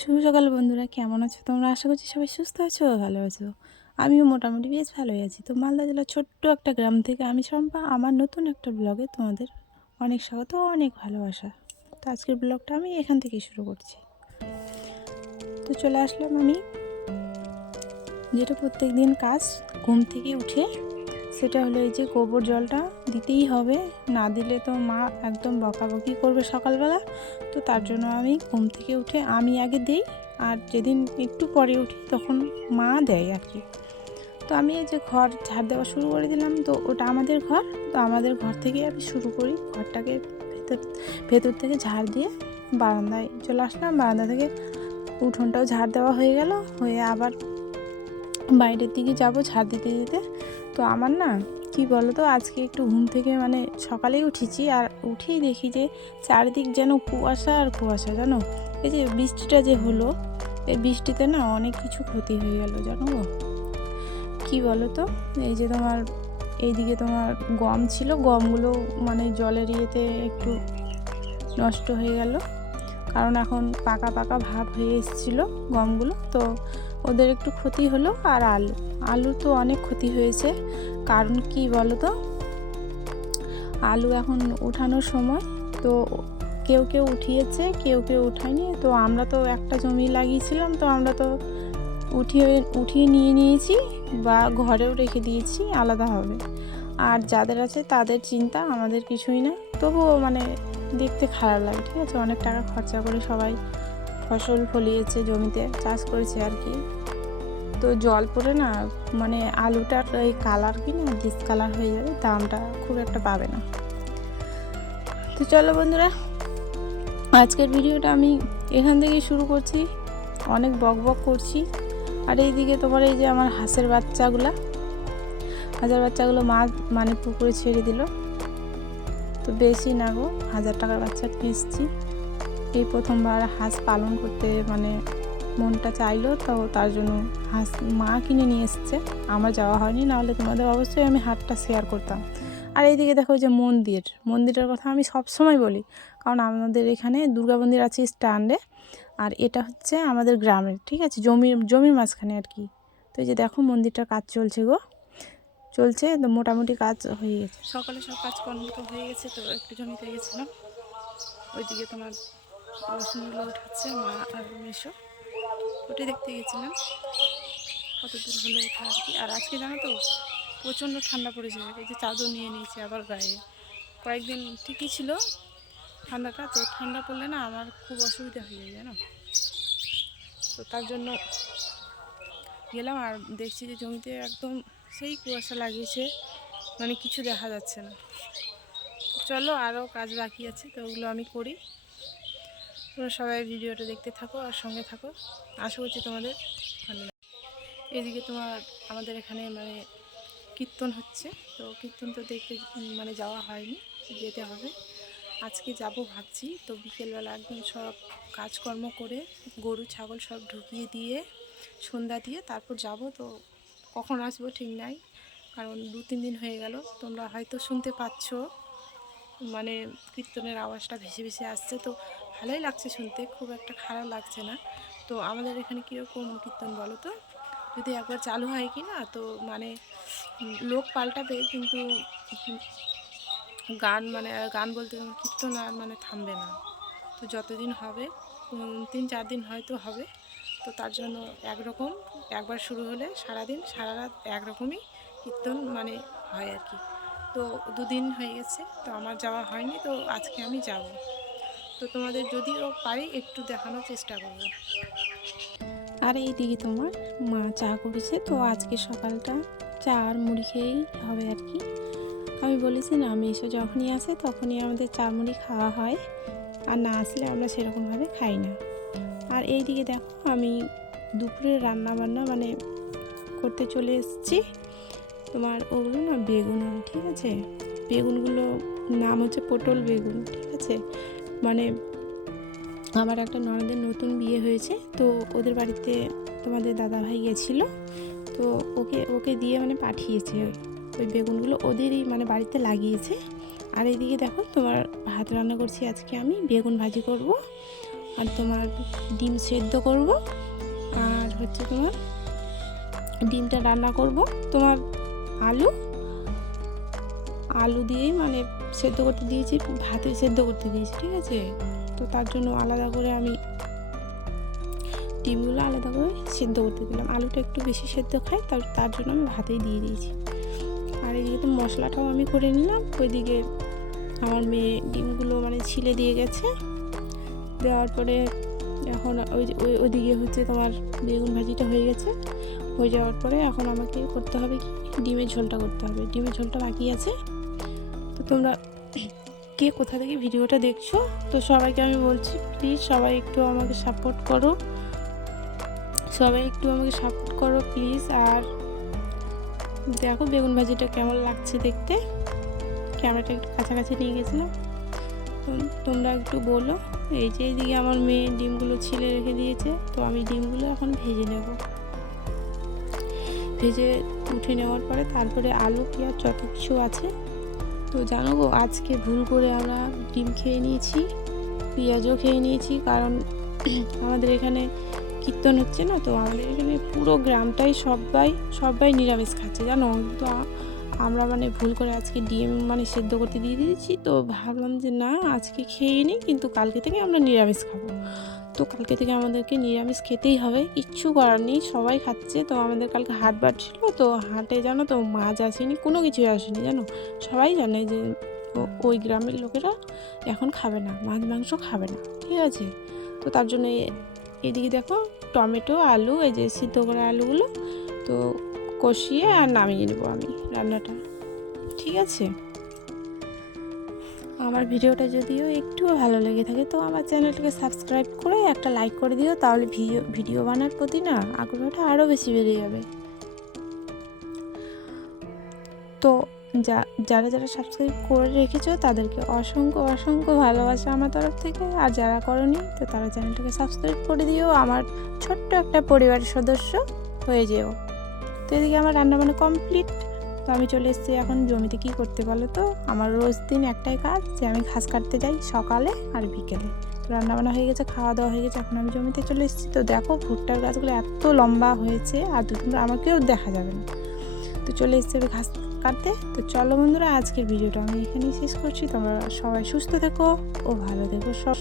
শুভ সকাল বন্ধুরা, কেমন আছো তোমরা? আশা করছি সবাই সুস্থ আছো, ভালো আছো। আমিও মোটামুটি বেশ ভালোই আছি। তো মালদা জেলার ছোট্ট একটা গ্রাম থেকে আমি শম্পা, আমার নতুন একটা ব্লগে তোমাদের অনেক স্বাগত, অনেক ভালোবাসা। তো আজকের ব্লগটা আমি এখান থেকেই শুরু করছি। তো চলে আসলাম আমি, যেটা প্রত্যেক দিন কাজ, ঘুম থেকে উঠে, সেটা হলো এই যে গোবর জলটা দিতেই হবে, না দিলে তো মা একদম বকাবকি করবে সকালবেলা। তো তার জন্য আমি ঘুম থেকে উঠে আমি আগে দিই, আর যেদিন একটু পরে উঠি তখন মা দেয় আর কি। তো আমি এই যে ঘর ঝাড় দেওয়া শুরু করে দিলাম। তো ওটা আমাদের ঘর, তো আমাদের ঘর থেকেই আমি শুরু করি। ঘরটাকে ভেতর থেকে ঝাড় দিয়ে বারান্দায় চলে আসলাম। বারান্দা থেকে উঠোনটাও ঝাড় দেওয়া হয়ে গেল, হয়ে আবার বাইরের দিকে যাব ঝাড় দিতে দিতে। তো আমার না কি বলো তো, আজকে একটু ঘুম থেকে মানে সকালেই উঠেছি, আর উঠেই দেখি যে চারিদিক যেন কুয়াশা আর কুয়াশা, জানো। এই যে বৃষ্টিটা যে হলো, এই বৃষ্টিতে না অনেক কিছু ক্ষতি হয়ে গেল, জানো গো। কী বলো তো, এই যে তোমার এইদিকে তোমার গম ছিল, গমগুলো মানে জলের ইয়েতে একটু নষ্ট হয়ে গেল, কারণ এখন পাকা পাকা ভাব হয়ে এসেছিলো গমগুলো। তো ওদের একটু ক্ষতি হলো। আর আলু তো অনেক ক্ষতি হয়েছে। কারণ কি বলো তো, আলু এখন উঠানোর সময়, তো কেউ কেউ উঠিয়েছে, কেউ কেউ উঠায়নি। তো আমরা তো একটা জমি লাগিয়েছিলাম, তো আমরা তো উঠিয়ে নিয়ে নিয়েছি, বা ঘরেও রেখে দিয়েছি আলাদাভাবে। আর যাদের আছে তাদের চিন্তা, আমাদের কিছুই না। তবুও মানে দেখতে খারাপ লাগে, ঠিক আছে। অনেক টাকা খরচা করে সবাই ফসল ফলিয়েছে, জমিতে চাষ করেছে আর কি। তো জল পড়ে না মানে আলুটার এই কালার কি না ডিসকালার হয়ে যাবে, দামটা খুব একটা পাবে না। তো চলো বন্ধুরা, আজকের ভিডিওটা আমি এখান থেকেই শুরু করছি। অনেক বক বক করছি। আর এইদিকে তোমার এই যে আমার হাঁসের বাচ্চাগুলো মা মানে পুকুরে ছেড়ে দিল। তো বেশি না গো, 1000 টাকার বাচ্চা কিনছি। এই প্রথমবার হাঁস পালন করতে মানে মনটা চাইলো, তো তার জন্য হাঁস মা কিনে নিয়ে এসছে, আমার যাওয়া হয়নি, নাহলে তোমাদের অবশ্যই আমি হাটটা শেয়ার করতাম। আর এইদিকে দেখো যে মন্দিরের কথা আমি সব সময় বলি, কারণ আমাদের এখানে দুর্গা মন্দির আছে স্ট্যান্ডে, আর এটা হচ্ছে আমাদের গ্রামের, ঠিক আছে, জমির মাঝখানে আর কি। তো এই যে দেখো মন্দিরটার কাজ চলছে গো, চলছে। তো মোটামুটি কাজ হয়ে গেছে, সকালে সব কাজকর্ম তো হয়ে গেছে। তো একটু জমিতে গেছিলাম, ওইদিকে তোমার রসুনগুলো উঠাচ্ছে মা আর মেশো, ওটাই দেখতে গেছিলাম কত দূর হলো ওঠা আর কি। আর আজকে জানো তো প্রচণ্ড ঠান্ডা পড়েছে, এই যে চাদর নিয়ে নিয়েছি আবার গায়ে। কয়েকদিন ঠিকই ছিল ঠান্ডাটা, তো ঠান্ডা পড়লে না আমার খুব অসুবিধা হয়ে যায় জানো। তো তার জন্য গেলাম, আর দেখছি যে জমিতে একদম সেই কুয়াশা লাগিয়েছে, মানে কিছু দেখা যাচ্ছে না। চলো আরও কাজ বাকি আছে, তো ওগুলো আমি করি। তোমরা সবাই ভিডিওটা দেখতে থাকো আর সঙ্গে থাকো, আশা করছি তোমাদের ভালো লাগে। এদিকে তোমার আমাদের এখানে মানে কীর্তন হচ্ছে, তো কীর্তন তো দেখতে মানে যাওয়া হয়নি, যেতে হবে। আজকে যাব ভাবছি। তো বিকেলবেলা একদম সব কাজকর্ম করে গরু ছাগল সব ঢুকিয়ে দিয়ে সন্ধ্যা দিয়ে তারপর যাব। তো কখন আসবো ঠিক নাই, কারণ 2-3 দিন হয়ে গেল। তোমরা হয়তো শুনতে পাচ্ছ মানে কীর্তনের আওয়াজটা ভেসে ভেসে আসছে, তো ভালোই লাগছে শুনতে, খুব একটা খারাপ লাগছে না। তো আমাদের এখানে কীরকম কীর্তন বলো তো, যদি একবার চালু হয় কি না, তো মানে লোক পাল্টাবে কিন্তু গান বলতে কীর্তন আর মানে থামবে না। তো যতদিন হবে 3-4 দিন হয়তো হবে। তো তার জন্য একরকম একবার শুরু হলে সারাদিন সারা রাত একরকমই কীর্তন মানে হয় আর কি। তো 2 দিন হয়ে গেছে, তো আমার যাওয়া হয়নি, তো আজকে আমি যাব। তো তোমাদের যদিও পারি একটু দেখানোর চেষ্টা করব। আর এইদিকে তোমার মা চা করেছে, তো আজকে সকালটা চা আর মুড়ি খেয়েই হবে আর কি। আমি বলেছি না, মেশো যখনই আসে তখনই আমাদের চা মুড়ি খাওয়া হয়, আর না আসলে আমরা সেরকমভাবে খাই না। আর এই দিকে দেখো আমি দুপুরে রান্না বান্না মানে করতে চলে এসেছি। তোমার ওগুলো না বেগুন, ঠিক আছে, বেগুনগুলো নাম হচ্ছে পটল বেগুন, ঠিক আছে। মানে আমার একটা ননদের নতুন বিয়ে হয়েছে, তো ওদের বাড়িতে তোমাদের দাদাভাই গেছিলো, তো ওকে দিয়ে মানে পাঠিয়েছে ওই বেগুনগুলো, ওদেরই মানে বাড়িতে লাগিয়েছে। আর এইদিকে দেখো তোমার ভাত রান্না করছি আজকে আমি, বেগুন ভাজি করব। আর তোমার ডিম সেদ্ধ করব, আর হচ্ছে তোমার ডিমটা রান্না করব তোমার আলু দিয়েই মানে সেদ্ধ করতে দিয়েছি, ভাতে সেদ্ধ করতে দিয়েছি, ঠিক আছে। তো তার জন্য আলাদা করে আমি ডিমগুলো আলাদা করে সেদ্ধ করতে দিলাম। আলুটা একটু বেশি সেদ্ধ খাই, তার জন্য আমি ভাতেই দিয়ে দিয়েছি। আর এদিকে তো মশলাটাও আমি করে নিলাম। ওইদিকে আমার মেয়ে ডিমগুলো মানে ছিলে দিয়ে গেছে, দেওয়ার পরে এখন ওইদিকে হচ্ছে তোমার বেগুন ভাজিটা হয়ে গেছে। হয়ে যাওয়ার পরে এখন আমাকে করতে হবে কি, ডিমের ঝোলটা করতে হবে। ডিমের ঝোলটা বাকি আছে। তো তোমরা কে কোথা থেকে ভিডিওটা দেখছো, তো সবাইকে আমি বলছি প্লিজ সবাই একটু আমাকে সাপোর্ট করো, প্লিজ। আর দেখো বেগুন ভাজিটা কেমন লাগছে দেখতে, ক্যামেরাটা একটু কাছাকাছি নিয়ে গেছিলাম, তোমরা একটু বলো। এই যে এইদিকে আমার মেয়ে ডিমগুলো ছিলে রেখে দিয়েছে, তো আমি ডিমগুলো এখন ভেজে নেব। ভেজে উঠে নেওয়ার পরে তারপরে আলু পেঁয়াজ যত কিছু আছে। তো জানো গো, আজকে ভুল করে আমরা ডিম খেয়ে নিয়েছি, পেঁয়াজও খেয়ে নিয়েছি, কারণ আমাদের এখানে কীর্তন হচ্ছে না, তো আমাদের এখানে পুরো গ্রামটাই সবাই নিরামিষ খাচ্ছে জানো। তো আমরা মানে ভুল করে আজকে ডিম মানে সেদ্ধ করতে দিয়ে দিয়েছি। তো ভাবলাম যে না, আজকে খেয়ে নিই, কিন্তু কালকে থেকে আমরা নিরামিষ খাবো। তো কালকে থেকে আমাদেরকে নিরামিষ খেতেই হবে, কিচ্ছু করার নেই, সবাই খাচ্ছে। তো আমাদের কালকে হাটবার ছিল, তো হাটে জানো তো মাছ আসেনি, কোনো কিছুই আসেনি জানো। সবাই জানে যে ওই গ্রামের লোকেরা এখন খাবে না, মাছ মাংস খাবে না, ঠিক আছে। তো তার জন্য এদিকে দেখো টমেটো আলু, এই যে সিদ্ধ করা আলুগুলো তো কষিয়ে আর নামিয়ে নেবো আমি রান্নাটা, ঠিক আছে। আমার ভিডিওটা যদিও একটু ভালো লেগে থাকে, তো আমার চ্যানেলটাকে সাবস্ক্রাইব করে একটা লাইক করে দিও, তাহলে ভিডিও বানার প্রতি না আগ্রহটা আরও বেশি বেড়ে যাবে। তো যারা সাবস্ক্রাইব করে রেখেছো তাদেরকে অসংখ্য ভালোবাসা আমার তরফ থেকে। আর যারা করনি, তো তারা চ্যানেলটাকে সাবস্ক্রাইব করে দিও, আমার ছোট্ট একটা পরিবারের সদস্য হয়ে যেও। তো এদিকে আমার রান্নাবান্না কমপ্লিট। তো আমি চলে এসেছি এখন জমিতে। কি করতে বলো তো, আমার রোজ দিন একটাই কাজ, যে আমি ঘাস কাটতে যাই সকালে আর বিকেলে। তো রান্নাবান্না হয়ে গেছে, খাওয়া দাওয়া হয়ে গেছে, এখন আমি জমিতে চলে এসেছি। তো দেখো ভুট্টার গাছগুলো এত লম্বা হয়েছে, আর তোমরা আমাকেও দেখা যাবে না। তো চলে এসেছি ঘাস কাটতে। তো চলো বন্ধুরা, আজকের ভিডিওটা আমি এখানেই শেষ করছি। তোমরা সবাই সুস্থ থেকো ও ভালো থেকো সব।